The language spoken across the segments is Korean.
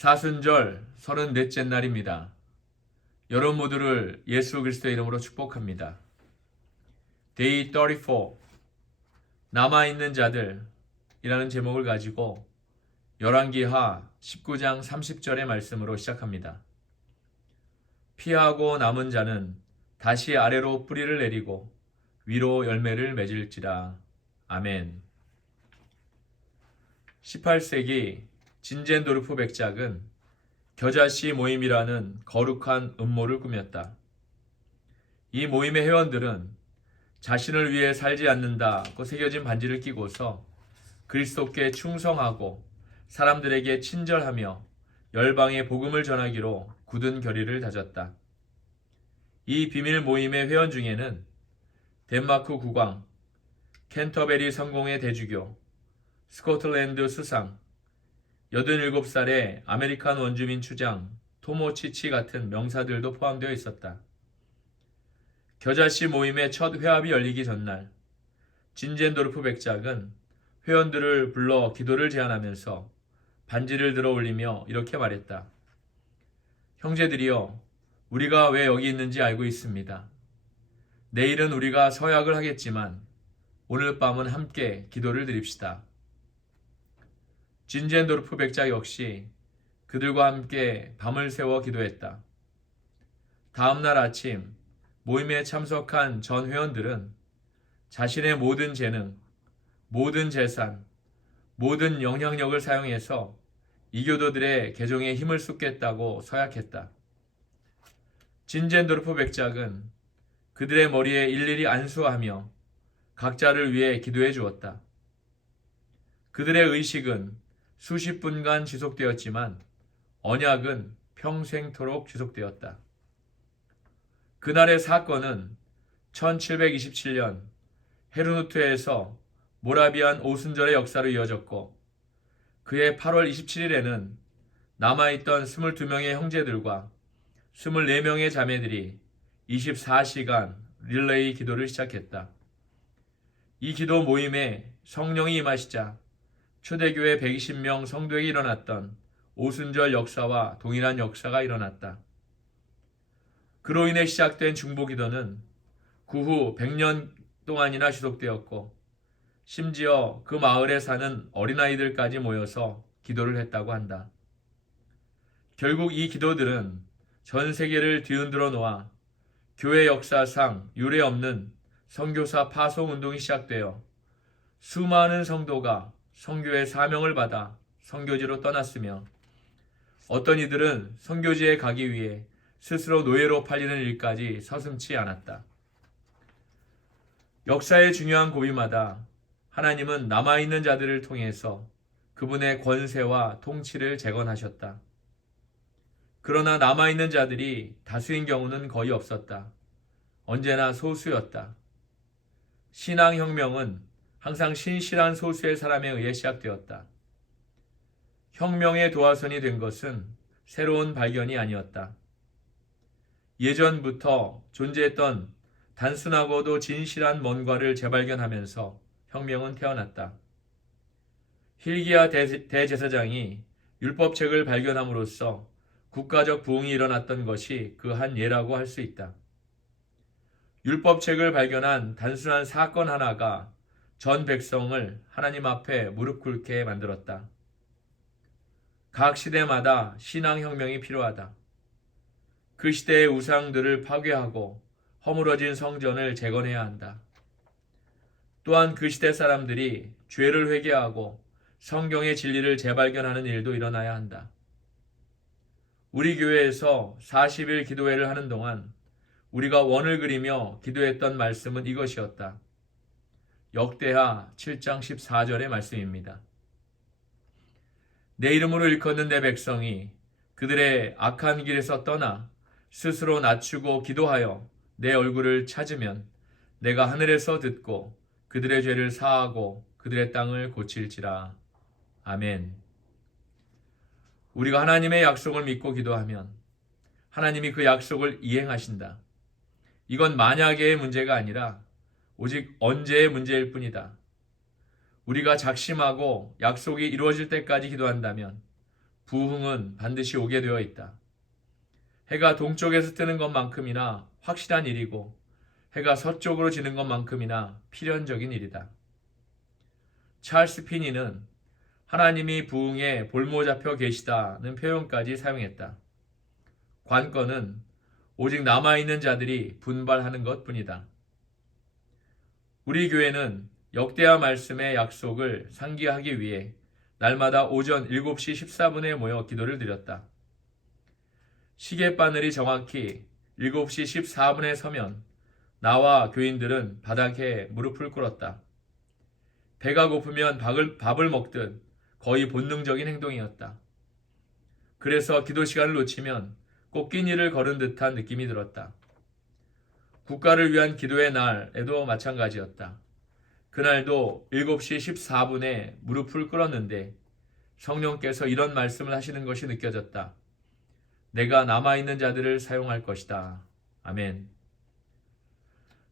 사순절 34째 날입니다. 여러분 모두를 예수 그리스도의 이름으로 축복합니다. Day 34 남아있는 자들이라는 제목을 가지고 열왕기하 19장 30절의 말씀으로 시작합니다. 피하고 남은 자는 다시 아래로 뿌리를 내리고 위로 열매를 맺을지라. 아멘. 18세기 진젠도르프 백작은 겨자씨 모임이라는 거룩한 음모를 꾸몄다. 이 모임의 회원들은 자신을 위해 살지 않는다고 새겨진 반지를 끼고서 그리스도께 충성하고 사람들에게 친절하며 열방의 복음을 전하기로 굳은 결의를 다졌다. 이 비밀 모임의 회원 중에는 덴마크 국왕, 캔터베리 성공의 대주교, 스코틀랜드 수상, 87살의 아메리칸 원주민 추장 토모 치치 같은 명사들도 포함되어 있었다. 겨자씨 모임의 첫 회합이 열리기 전날 진젠도르프 백작은 회원들을 불러 기도를 제안하면서 반지를 들어 올리며 이렇게 말했다. 형제들이여, 우리가 왜 여기 있는지 알고 있습니다. 내일은 우리가 서약을 하겠지만 오늘 밤은 함께 기도를 드립시다. 진젠도르프 백작 역시 그들과 함께 밤을 새워 기도했다. 다음날 아침 모임에 참석한 전 회원들은 자신의 모든 재능, 모든 재산, 모든 영향력을 사용해서 이교도들의 개종에 힘을 쏟겠다고 서약했다. 진젠도르프 백작은 그들의 머리에 일일이 안수하며 각자를 위해 기도해 주었다. 그들의 의식은 수십 분간 지속되었지만 언약은 평생토록 지속되었다. 그날의 사건은 1727년 헤르누트에서 모라비안 오순절의 역사로 이어졌고 그해 8월 27일에는 남아있던 22명의 형제들과 24명의 자매들이 24시간 릴레이 기도를 시작했다. 이 기도 모임에 성령이 임하시자 초대교회 120명 성도에게 일어났던 오순절 역사와 동일한 역사가 일어났다. 그로 인해 시작된 중보기도는 그 후 100년 동안이나 지속되었고 심지어 그 마을에 사는 어린아이들까지 모여서 기도를 했다고 한다. 결국 이 기도들은 전 세계를 뒤흔들어 놓아 교회 역사상 유례 없는 선교사 파송 운동이 시작되어 수많은 성도가 선교의 사명을 받아 선교지로 떠났으며 어떤 이들은 선교지에 가기 위해 스스로 노예로 팔리는 일까지 서슴지 않았다. 역사의 중요한 고비마다 하나님은 남아있는 자들을 통해서 그분의 권세와 통치를 재건하셨다. 그러나 남아있는 자들이 다수인 경우는 거의 없었다. 언제나 소수였다. 신앙혁명은 항상 신실한 소수의 사람에 의해 시작되었다. 혁명의 도화선이 된 것은 새로운 발견이 아니었다. 예전부터 존재했던 단순하고도 진실한 뭔가를 재발견하면서 혁명은 태어났다. 힐기야 대제사장이 율법책을 발견함으로써 국가적 부흥이 일어났던 것이 그 한 예라고 할 수 있다. 율법책을 발견한 단순한 사건 하나가 전 백성을 하나님 앞에 무릎 꿇게 만들었다. 각 시대마다 신앙혁명이 필요하다. 그 시대의 우상들을 파괴하고 허물어진 성전을 재건해야 한다. 또한 그 시대 사람들이 죄를 회개하고 성경의 진리를 재발견하는 일도 일어나야 한다. 우리 교회에서 40일 기도회를 하는 동안 우리가 원을 그리며 기도했던 말씀은 이것이었다. 역대하 7장 14절의 말씀입니다. 내 이름으로 일컫는 내 백성이 그들의 악한 길에서 떠나 스스로 낮추고 기도하여 내 얼굴을 찾으면 내가 하늘에서 듣고 그들의 죄를 사하고 그들의 땅을 고칠지라. 아멘. 우리가 하나님의 약속을 믿고 기도하면 하나님이 그 약속을 이행하신다. 이건 만약의 문제가 아니라 오직 언제의 문제일 뿐이다. 우리가 작심하고 약속이 이루어질 때까지 기도한다면 부흥은 반드시 오게 되어 있다. 해가 동쪽에서 뜨는 것만큼이나 확실한 일이고 해가 서쪽으로 지는 것만큼이나 필연적인 일이다. 찰스 피니는 하나님이 부흥에 볼모 잡혀 계시다는 표현까지 사용했다. 관건은 오직 남아있는 자들이 분발하는 것뿐이다. 우리 교회는 역대하 말씀의 약속을 상기하기 위해 날마다 오전 7시 14분에 모여 기도를 드렸다. 시계바늘이 정확히 7시 14분에 서면 나와 교인들은 바닥에 무릎을 꿇었다. 배가 고프면 밥을 먹듯 거의 본능적인 행동이었다. 그래서 기도 시간을 놓치면 꼭 끼니를 거른 듯한 느낌이 들었다. 국가를 위한 기도의 날에도 마찬가지였다. 그날도 7시 14분에 무릎을 꿇었는데 성령께서 이런 말씀을 하시는 것이 느껴졌다. 내가 남아있는 자들을 사용할 것이다. 아멘.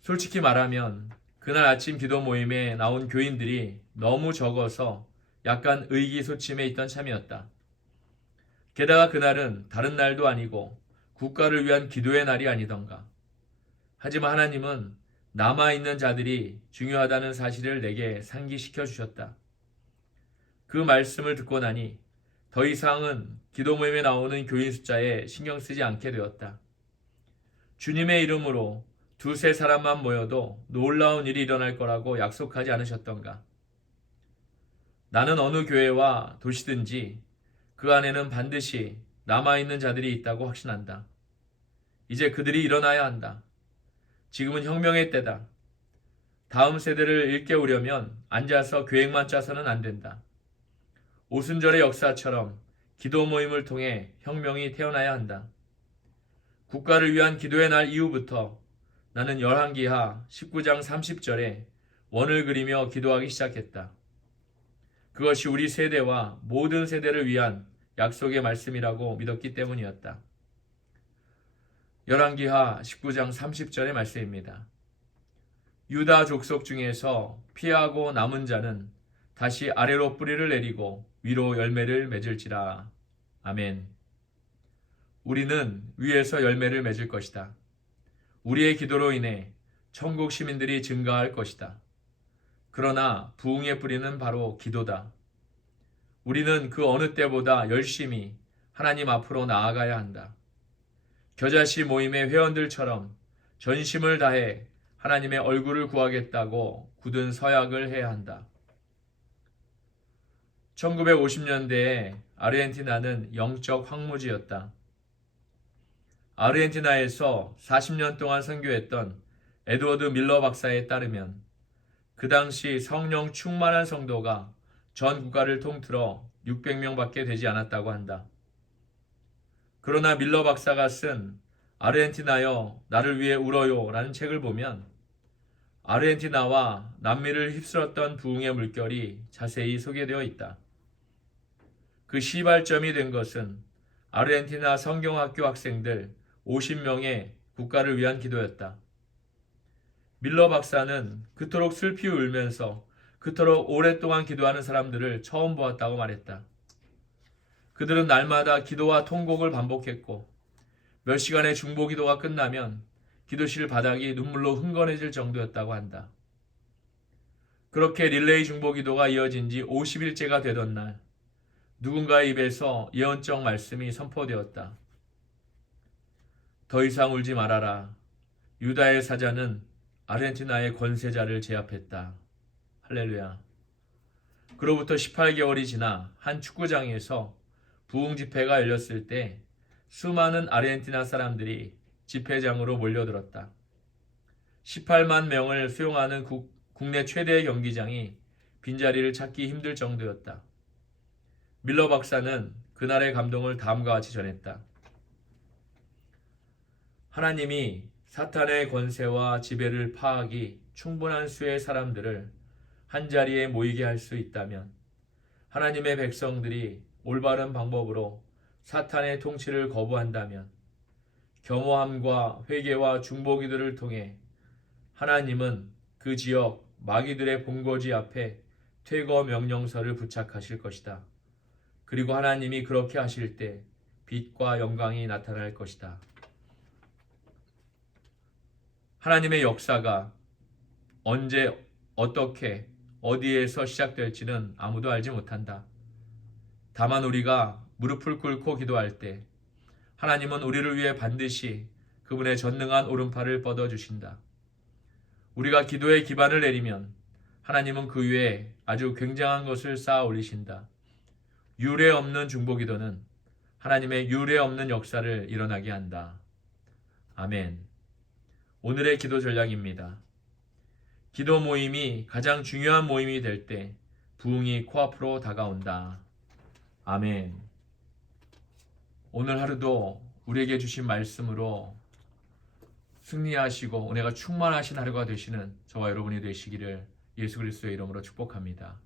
솔직히 말하면 그날 아침 기도 모임에 나온 교인들이 너무 적어서 약간 의기소침해 있던 참이었다. 게다가 그날은 다른 날도 아니고 국가를 위한 기도의 날이 아니던가. 하지만 하나님은 남아있는 자들이 중요하다는 사실을 내게 상기시켜 주셨다. 그 말씀을 듣고 나니 더 이상은 기도 모임에 나오는 교인 숫자에 신경 쓰지 않게 되었다. 주님의 이름으로 두세 사람만 모여도 놀라운 일이 일어날 거라고 약속하지 않으셨던가. 나는 어느 교회와 도시든지 그 안에는 반드시 남아있는 자들이 있다고 확신한다. 이제 그들이 일어나야 한다. 지금은 혁명의 때다. 다음 세대를 일깨우려면 앉아서 계획만 짜서는 안 된다. 오순절의 역사처럼 기도 모임을 통해 혁명이 태어나야 한다. 국가를 위한 기도의 날 이후부터 나는 열왕기하 19장 30절에 원을 그리며 기도하기 시작했다. 그것이 우리 세대와 모든 세대를 위한 약속의 말씀이라고 믿었기 때문이었다. 열왕기하 19장 30절의 말씀입니다. 유다 족속 중에서 피하고 남은 자는 다시 아래로 뿌리를 내리고 위로 열매를 맺을지라. 아멘. 우리는 위에서 열매를 맺을 것이다. 우리의 기도로 인해 천국 시민들이 증가할 것이다. 그러나 부흥의 뿌리는 바로 기도다. 우리는 그 어느 때보다 열심히 하나님 앞으로 나아가야 한다. 겨자씨 모임의 회원들처럼 전심을 다해 하나님의 얼굴을 구하겠다고 굳은 서약을 해야 한다. 1950년대에 아르헨티나는 영적 황무지였다. 아르헨티나에서 40년 동안 선교했던 에드워드 밀러 박사에 따르면 그 당시 성령 충만한 성도가 전 국가를 통틀어 600명밖에 되지 않았다고 한다. 그러나 밀러 박사가 쓴 아르헨티나여 나를 위해 울어요 라는 책을 보면 아르헨티나와 남미를 휩쓸었던 부흥의 물결이 자세히 소개되어 있다. 그 시발점이 된 것은 아르헨티나 성경학교 학생들 50명의 국가를 위한 기도였다. 밀러 박사는 그토록 슬피 울면서 그토록 오랫동안 기도하는 사람들을 처음 보았다고 말했다. 그들은 날마다 기도와 통곡을 반복했고 몇 시간의 중보 기도가 끝나면 기도실 바닥이 눈물로 흥건해질 정도였다고 한다. 그렇게 릴레이 중보 기도가 이어진 지 50일째가 되던 날 누군가의 입에서 예언적 말씀이 선포되었다. 더 이상 울지 말아라. 유다의 사자는 아르헨티나의 권세자를 제압했다. 할렐루야. 그로부터 18개월이 지나 한 축구장에서 부흥 집회가 열렸을 때 수많은 아르헨티나 사람들이 집회장으로 몰려들었다. 18만 명을 수용하는 국내 최대의 경기장이 빈자리를 찾기 힘들 정도였다. 밀러 박사는 그날의 감동을 다음과 같이 전했다. 하나님이 사탄의 권세와 지배를 파하기 충분한 수의 사람들을 한자리에 모이게 할 수 있다면 하나님의 백성들이 올바른 방법으로 사탄의 통치를 거부한다면 겸허함과 회개와 중보기도를 통해 하나님은 그 지역 마귀들의 본거지 앞에 퇴거 명령서를 부착하실 것이다. 그리고 하나님이 그렇게 하실 때 빛과 영광이 나타날 것이다. 하나님의 역사가 언제, 어떻게, 어디에서 시작될지는 아무도 알지 못한다. 다만 우리가 무릎을 꿇고 기도할 때 하나님은 우리를 위해 반드시 그분의 전능한 오른팔을 뻗어주신다. 우리가 기도의 기반을 내리면 하나님은 그 위에 아주 굉장한 것을 쌓아 올리신다. 유례 없는 중보기도는 하나님의 유례 없는 역사를 일어나게 한다. 아멘. 오늘의 기도 전략입니다. 기도 모임이 가장 중요한 모임이 될 때 부흥이 코앞으로 다가온다. 아멘. 오늘 하루도 우리에게 주신 말씀으로 승리하시고 은혜가 충만하신 하루가 되시는 저와 여러분이 되시기를 예수 그리스도의 이름으로 축복합니다.